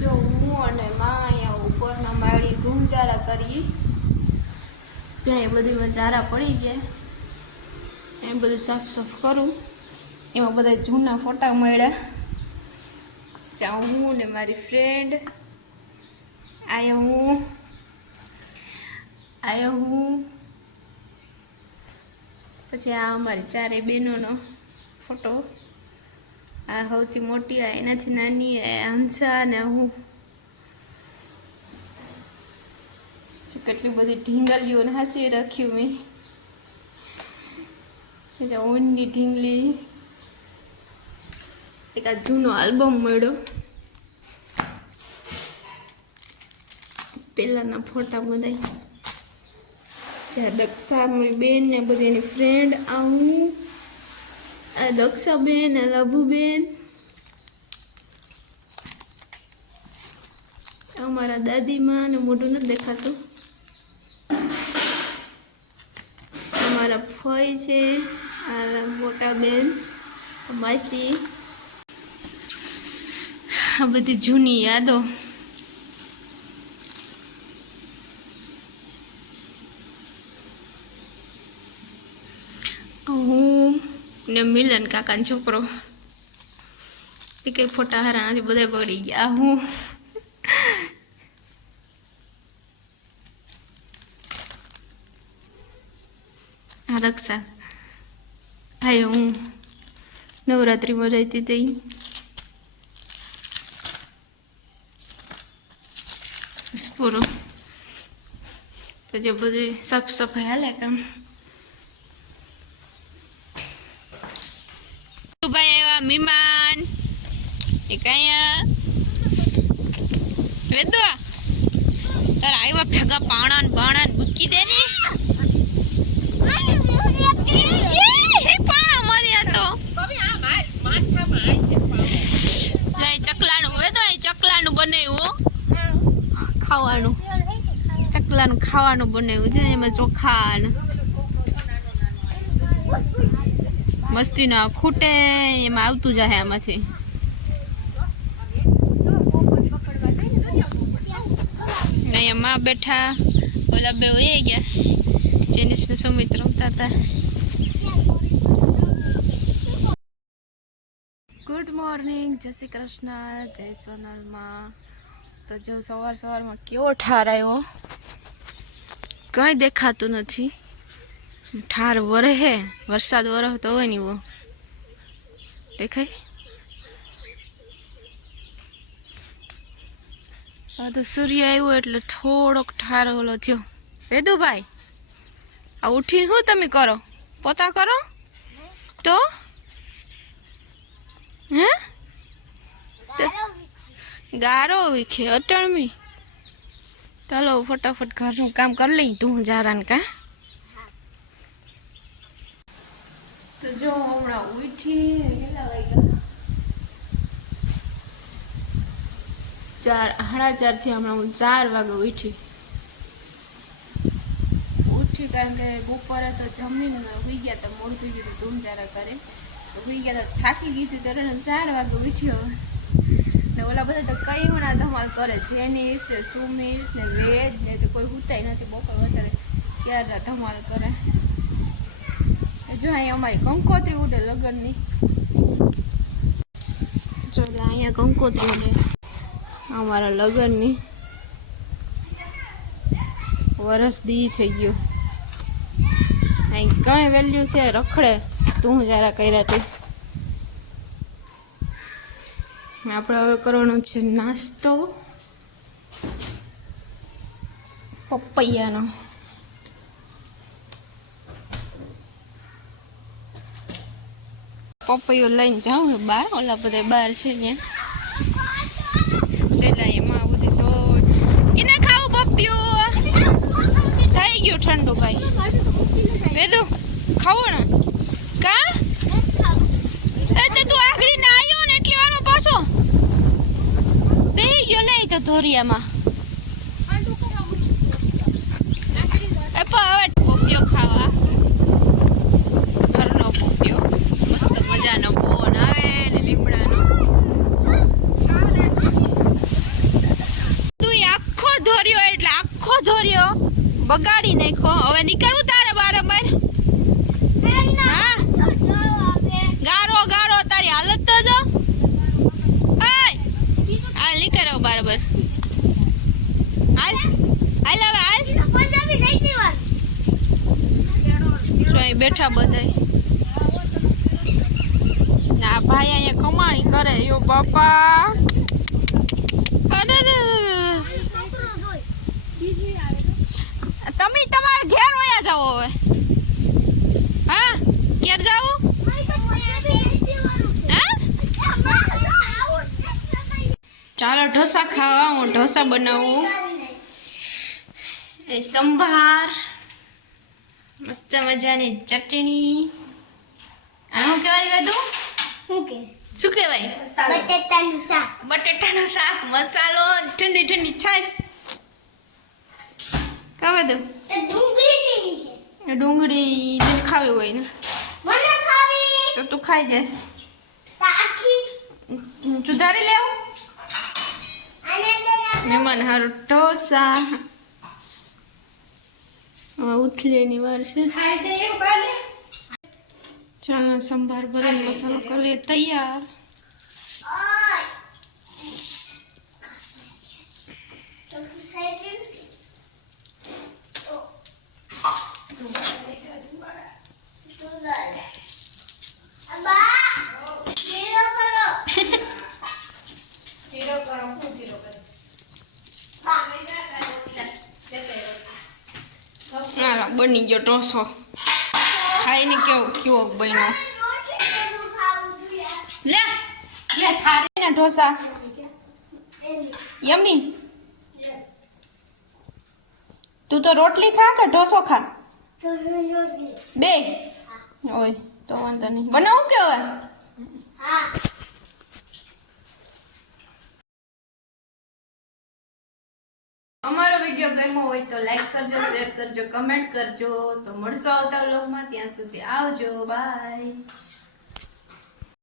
જો હું અને માં અહીંયા ઉપરના માળી ગુંજારા કરી, ત્યાં એ બધીમાં ચારા પડી ગયા. એ બધું સાફ સાફ કરું. એમાં બધા જૂના ફોટા મળ્યા. ત્યાં હું ને મારી ફ્રેન્ડ આયા હું આયા હું. પછી આ અમારી ચારે બહેનોનો ફોટો આ સૌથી મોટી આ એનાથી નાની હંસા ને હું. કેટલી બધી ઢીંગલીઓ હાચવી રાખ્યું મેં. એટલે ઊનની ઢીંગલી. એક આ જૂનો આલ્બમ મળ્યો. પહેલાંના ફોટા બધા જ્યાં દક્ષા મારી બેન ને બધી એની ફ્રેન્ડ આ હું આ દક્ષાબેન લભુબેન. અમારા દાદીમાં ને મોઢું નથી દેખાતું. અમારા ફઈ છે, આ મોટા બેન માસી. આ બધી જૂની યાદો. હું ને મિલન કાકાનો છોકરો. એ કંઈ ફોટા હારા નથી બધા બગડી ગયા હું. આ રક્ષા. હા હું નવરાત્રિમાં રહેતી હતી. પૂરો. તો જે બધું સાફ સફાઈ હાલે કામ. ભાઈ Ikaya. Vedu. તાર આવ્યા ભેગા પાણા ને બાણા ને મૂકી દે ને પાણા માર્યા તો ચકલાનું હવે ચકલાનું બનાવ્યું ખાવાનું ચકલાનું ખાવાનું બનાવ્યું છે એમાં ચોખા મસ્તીનો આ ખૂટે, એમાં આવતું જાય આમાંથી. ને અહીંયા માં બેઠા, ઓલા બે વહી ગયા, જેનિસ ને સુમિત રમતા હતા. ગુડ મોર્નિંગ જય શ્રી કૃષ્ણ, જય સોનલમાં. તો જો સવાર સવારમાં કેવો ઠાર આવ્યો, કંઈ દેખાતું નથી. ઠાર વરહે વરસાદ વરહતો હોય ને એવો. દેખાય? આ તો સૂર્ય આવ્યો એટલે થોડોક ઠાર ઓલો થયો. વેદુભાઈ, આ ઉઠીને શું તમે કરો? પોતા કરો? તો? હે? ગારો વિખે અટણમી ચાલો ફટાફટ ઘરનું કામ કરી લઈ તું જારાને કા તો જો ઉઠી કેટલા વાગ્યા? ચાર સાડા ચારથી હમણાં હું ચાર વાગે ઉઠી. ઉઠી કારણ કે બપોરે તો જમીને ઉઈ ગયા તો મોડું થઈ ગયું ધૂમ ચારા કરે. તો સુઈ ગયા તો થાકી ગઈ હતી ત્યારે ચાર વાગે ઉઠ્યો. ને ઓલા બધા તો કઈ ના ધમાલ કરે જેનિસ ને સુમિત ને વેદ ને તો કોઈ હુતાય નથી બપોર વધારે ક્યારે ધમાલ કરે. જો અહીંયા અમારી કંકોત્રી ઉડે લગ્નની. જો અહીંયા કંકોત્રી ઉડે અમારા લગ્નની. વરસ દી થઈ ગયું. અહીં કઈ વેલ્યુ છે, રખડે. તું જરા કર્યા તું. આપણે હવે કરવાનો છે નાસ્તો. પપૈયાનો. પપૈયો લઈને જાઉં બહાર, ઓલા બધા બહાર છે ત્યાં. પેલા એમાં બધી તો એને ખાવું પપ્પિયું થઈ ગયું ઠંડુ ભાઈ. વેદુ, ખાવું ને. કા? તે આગળ ના આવ્યો ને એટલી વારમાં પાછો. બેહી ગયો નહીં તો ધોરિયામાં. એ પણ હવે પપ્પિયો ખાવા ઘરનો પપ્પિયો મસ્ત મજાનો પવન આવે ને લીમડાનો બગાડી નાખો હવે નીકળવું તારે બારે બાર હા? ગારો ગારો, તારી હાલત તો જો. હાલ નીકળો બરાબર. હાલ. હાલ હવે, હાલ. બેઠા બધાય. ના, ભાઈ અહીંયા કમાણી કરે. યો બાપા. અરે. વયા હવે. હા? ઘેર જાઓ? ચાલો ઢોસા ખાવા, હું ઢોસા બનાવું. એ સંભાર, મસ્ત મજાની ચટણી. આનું શું કહેવાય બધું શું કહેવાય? બટેટાનું શાક, મસાલો ઠંડી ઠંડી છાશ. કહે દઉં જેને ખાવી હોય ને તો તું ખાઈ જાય સુધારી લેવું? મહેમાન હારું ઢોસા. ઉથલેની વાર છે. ચાલો સંભાર ભરીને મસાલો કરીએ તૈયાર. હાલો બની ગયો ઢોસો. ખાઈને કેવો કેવો બન્યો? લે લે, થાળી ના ઢોસા. યમી? તું તો રોટલી ખા કે ઢોસો ખા? બે. ઓય, તો વાંધો નહીં. બનાવું કે હવે? અમારો વીડિયો ગમ્યો હોય તો લાઈક કરજો શેર કરજો કમેન્ટ કરજો. તો મળશો આવતા વ્લોગમાં ત્યાં સુધી આવજો. બાય